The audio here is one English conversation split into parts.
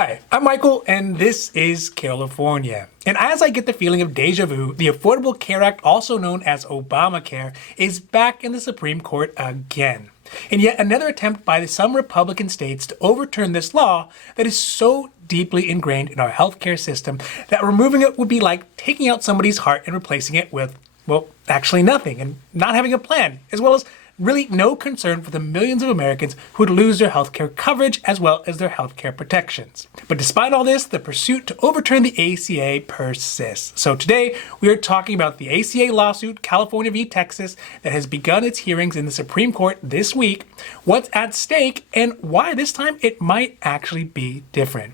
Hi, I'm Michael, and this is Carelifornia. And as I get the feeling of deja vu, the Affordable Care Act, also known as Obamacare, is back in the Supreme Court again. And yet another attempt by some Republican states to overturn this law that is so deeply ingrained in our healthcare system that removing it would be like taking out somebody's heart and replacing it with, well, actually nothing, and not having a plan, as well as really no concern for the millions of Americans who would lose their healthcare coverage as well as their healthcare protections. But despite all this, the pursuit to overturn the ACA persists. So today, we are talking about the ACA lawsuit, California v. Texas, that has begun its hearings in the Supreme Court this week, what's at stake, and why this time it might actually be different.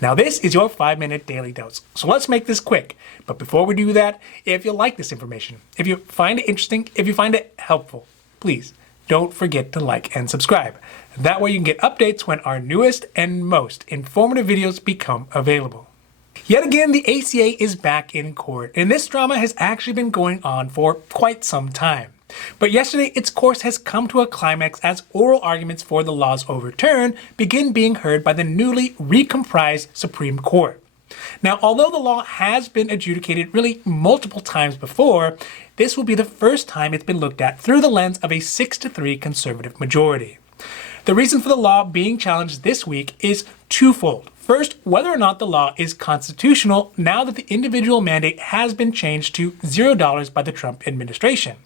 Now this is your 5-minute daily dose, so let's make this quick. But before we do that, if you like this information, if you find it interesting, if you find it helpful, please don't forget to like and subscribe. That way you can get updates when our newest and most informative videos become available. Yet again, the ACA is back in court, and this drama has actually been going on for quite some time. But yesterday, its course has come to a climax as oral arguments for the law's overturn begin being heard by the newly recomprised Supreme Court. Now, although the law has been adjudicated really multiple times before, this will be the first time it's been looked at through the lens of a 6-3 conservative majority. The reason for the law being challenged this week is twofold. First, whether or not the law is constitutional now that the individual mandate has been changed to $0 by the Trump administration.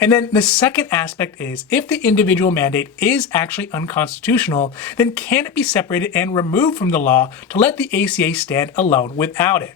And then the second aspect is, if the individual mandate is actually unconstitutional, then can it be separated and removed from the law to let the ACA stand alone without it?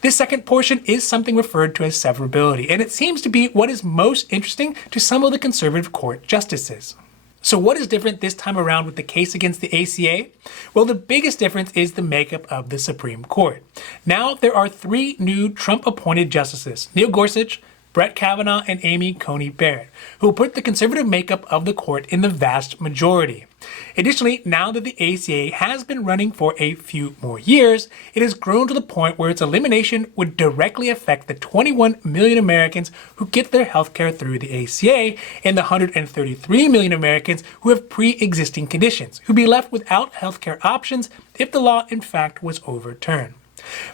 This second portion is something referred to as severability, and it seems to be what is most interesting to some of the conservative court justices. So what is different this time around with the case against the ACA? Well, the biggest difference is the makeup of the Supreme Court. Now there are 3 new Trump-appointed justices, Neil Gorsuch, Brett Kavanaugh, and Amy Coney Barrett, who will put the conservative makeup of the court in the vast majority. Additionally, now that the ACA has been running for a few more years, it has grown to the point where its elimination would directly affect the 21 million Americans who get their health care through the ACA and the 133 million Americans who have pre-existing conditions, who'd be left without health care options if the law in fact was overturned.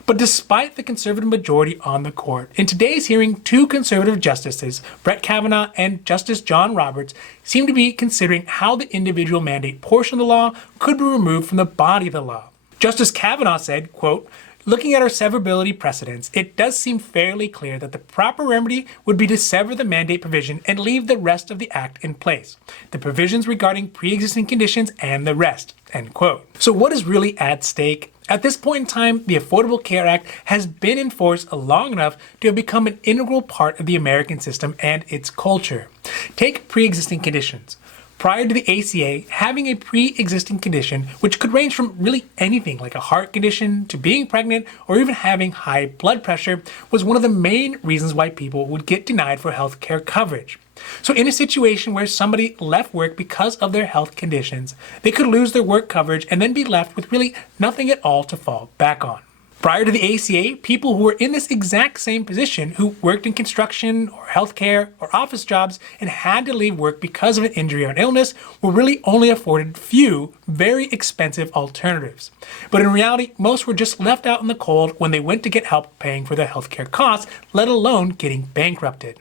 But despite the conservative majority on the court, in today's hearing, 2 conservative justices, Brett Kavanaugh and Justice John Roberts, seem to be considering how the individual mandate portion of the law could be removed from the body of the law. Justice Kavanaugh said, quote, "Looking at our severability precedents, it does seem fairly clear that the proper remedy would be to sever the mandate provision and leave the rest of the act in place. The provisions regarding pre-existing conditions and the rest," end quote. So what is really at stake? At this point in time, the Affordable Care Act has been in force long enough to have become an integral part of the American system and its culture. Take pre-existing conditions. Prior to the ACA, having a pre-existing condition, which could range from really anything like a heart condition to being pregnant or even having high blood pressure, was one of the main reasons why people would get denied for health care coverage. So in a situation where somebody left work because of their health conditions, they could lose their work coverage and then be left with really nothing at all to fall back on. Prior to the ACA, people who were in this exact same position, who worked in construction or healthcare or office jobs and had to leave work because of an injury or an illness, were really only afforded few, very expensive alternatives. But in reality, most were just left out in the cold when they went to get help paying for their healthcare costs, let alone getting bankrupted.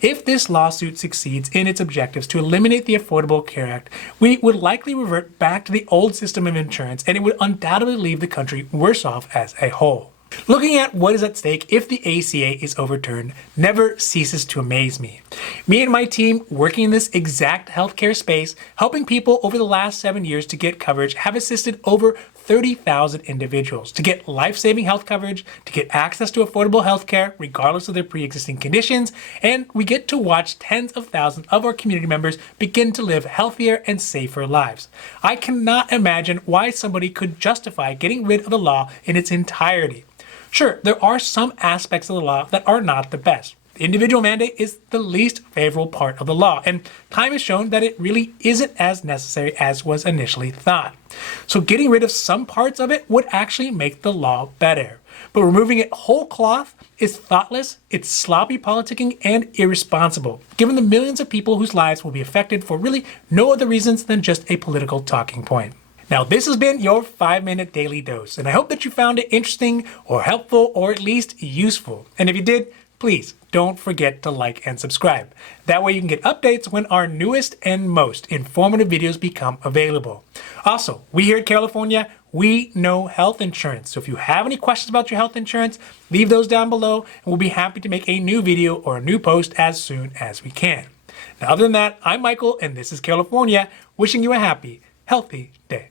If this lawsuit succeeds in its objectives to eliminate the Affordable Care Act, we would likely revert back to the old system of insurance, and it would undoubtedly leave the country worse off as a whole. Looking at what is at stake if the ACA is overturned never ceases to amaze me. Me and my team working in this exact healthcare space, helping people over the last 7 years to get coverage, have assisted over 30,000 individuals to get life-saving health coverage, to get access to affordable health care regardless of their pre-existing conditions, and we get to watch tens of thousands of our community members begin to live healthier and safer lives. I cannot imagine why somebody could justify getting rid of the law in its entirety. Sure, there are some aspects of the law that are not the best. The individual mandate is the least favorable part of the law, and time has shown that it really isn't as necessary as was initially thought. So getting rid of some parts of it would actually make the law better. But removing it whole cloth is thoughtless, it's sloppy politicking, and irresponsible, given the millions of people whose lives will be affected for really no other reasons than just a political talking point. Now, this has been your 5-minute daily dose, and I hope that you found it interesting or helpful or at least useful. And if you did, please don't forget to like and subscribe. That way you can get updates when our newest and most informative videos become available. Also, we here at Carelifornia, we know health insurance. So if you have any questions about your health insurance, leave those down below, and we'll be happy to make a new video or a new post as soon as we can. Now, other than that, I'm Michael, and this is Carelifornia, wishing you a happy, healthy day.